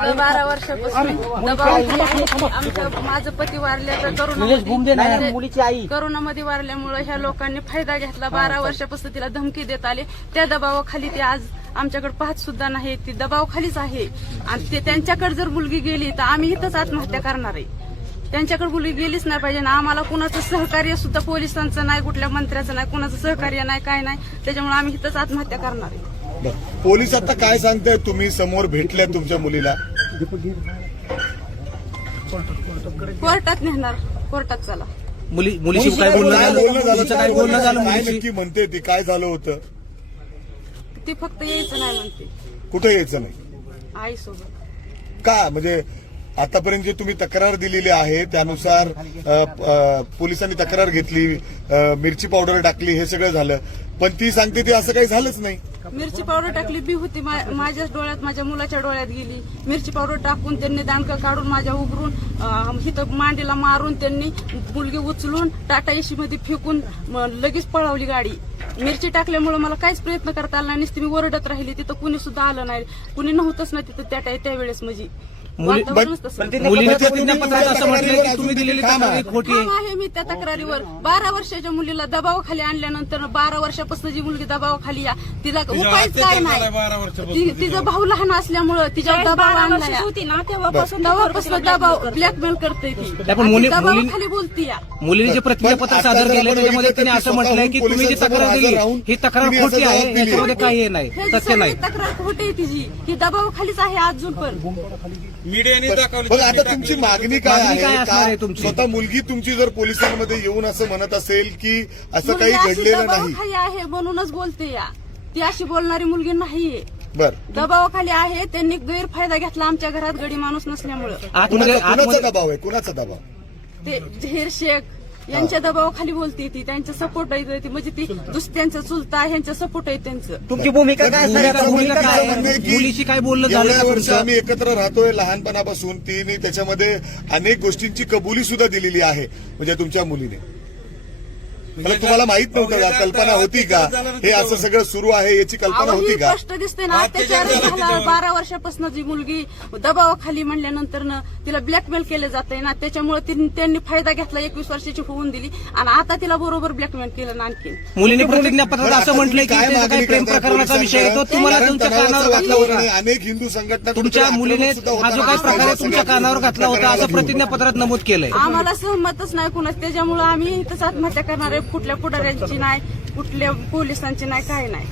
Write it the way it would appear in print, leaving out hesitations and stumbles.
12 वर्षापासून दबावाखाली आहे. माझं पती वारल्याचं मुलीची आई करोनामध्ये वारल्यामुळे ह्या लोकांनी फायदा घेतला. 12 वर्षापासून तिला धमकी देत आले. त्या दबावाखाली ती आज आमच्याकडे पाहत सुद्धा नाही. ती दबावाखालीच आहे आणि ते त्यांच्याकडे जर मुलगी गेली तर आम्ही इथंच आत्महत्या करणार आहे. त्यांच्याकडे मुलगी गेलीच नाही पाहिजे ना. आम्हाला कुणाचं सहकार्य सुद्धा पोलिसांचं नाही, कुठल्या मंत्र्याचं नाही, कुणाचं सहकार्य नाही, काय नाही. त्याच्यामुळे आम्ही इथंच आत्महत्या करणार आहे. पोलीस आता काय सांगताय? तुम्ही समोर भेटल्या तुमच्या मुलीला? कोर्टात नेणार, कोर्टात चला. मुलीशी काय बोलणं झालं? काय नक्की म्हणते ती? काय झालं होतं? ती फक्त यायचं नाही म्हणते. कुठे यायचं नाही? आईसोबत. का म्हणजे आतापर्यंत जे तुम्ही तक्रार दिलेली आहे त्यानुसार पोलिसांनी तक्रार घेतली, मिरची पावडर टाकली, हे सगळं झालं, पण ती सांगते ते असं काही झालंच नाही. मिरची पावडर टाकली बी होती. माझ्याच डोळ्यात, माझ्या मुलाच्या डोळ्यात गेली. मिरची पावडर टाकून त्यांनी दांडकं काढून माझ्या उघडून इथं मांडीला मारून त्यांनी मुलगी उचलून टाटा एसी मध्ये फेकून लगेच पळवली गाडी. मिरची टाकल्यामुळे मला काहीच प्रयत्न करता आला नाही. नुसती मी ओरडत राहिली. तिथं कुणी सुद्धा आलं नाही, कुणी नव्हतंच ना तिथं त्यावेळेस. म्हणजे मुलीने प्रतिज्ञापत्रात असं म्हटलंय की तुम्ही दिलेली तक्रार खोटी आहे. मी त्या तक्रारीवर 12 वर्षाच्या मुलीला दबावाखाली आणल्यानंतर 12 वर्षापासून जी मुलगी दबावाखाली या, तिला उपायच काय नाही. तिचा भाऊ लहान असल्यामुळं तिच्यावर दबाव आणला होती ना, तेव्हापासून दबाव ब्लॅकमेल करते ती. दबावाखाली बोलती या. मुलीने जे प्रतिज्ञापत्र सादर केलं त्याच्यामध्ये तिने असं म्हटलंय की तुम्ही जी तक्रार दिली ही तक्रार खोटी आहे, याच्यामध्ये काही नाही, तथ्य नाही. तक्रार खोटी आहे तिची. ही दबावाखालीच आहे अजून पण. बघ आता तुमची मागणी काय आहे? तुमची स्वतः मुलगी तुमची जर पोलिसांमध्ये येऊन असं म्हणत असेल की असं काही घडलेलं नाही, दबावाखाली आहे म्हणूनच बोलते या. ती अशी बोलणारी मुलगी नाहीये. बर, दबावाखाली आहे. त्यांनी गैरफायदा घेतला आमच्या घरात गडी माणूस नसल्यामुळं. कुणाचा दबाव आहे? कुणाचा दबाव? ते झहीर शेख यांच्या दबावाखाली बोलते ती. त्यांच्या सपोर्ट आहे ती. म्हणजे ती दुसऱ्यांचं चुलता ह्यांच्या सपोर्ट आहे त्यांचं. तुमची भूमिका काय मुलीशी काय बोलणं झालं? एवढ्या वर्ष आम्ही एकत्र राहतोय लहानपणापासून. तिने त्याच्यामध्ये अनेक गोष्टींची कबुली सुद्धा दिलेली आहे म्हणजे तुमच्या मुलीने. मला तुम्हाला माहित नव्हतं का? कल्पना होती का हे असं सगळं सुरू आहे याची कल्पना होती का? स्पष्ट दिसते ना. अत्याचार झाला 12 वर्षापासून. जी मुलगी दबावाखाली म्हणल्यानंतर तिला ब्लॅकमेल केलं जातंय ना, त्याच्यामुळे त्यांनी फायदा घेतला. 21 वर्षाची होऊन दिली आणि आता तिला बरोबर ब्लॅकमेल केलं ना. आणखी मुलीने प्रतिज्ञापत्रात असं म्हटलंय की काही प्रेम प्रकरणाचा विषय आहे तो तुम्हाला तुमच्या कानावर घातला होता. अनेक हिंदू संघटना तुमच्या मुलीने हा जो काही प्रकार आहे तुमच्या कानावर घातला होता असं प्रतिज्ञापत्रात नमूद केलंय. आम्हाला सहमतच नाही कुणाच. त्याच्यामुळे आम्ही इथंच आत्महत्या करणार आहे. कुठल्या पुढाऱ्यांची नाही, कुठल्या पोलिसांची नाही, काय नाही.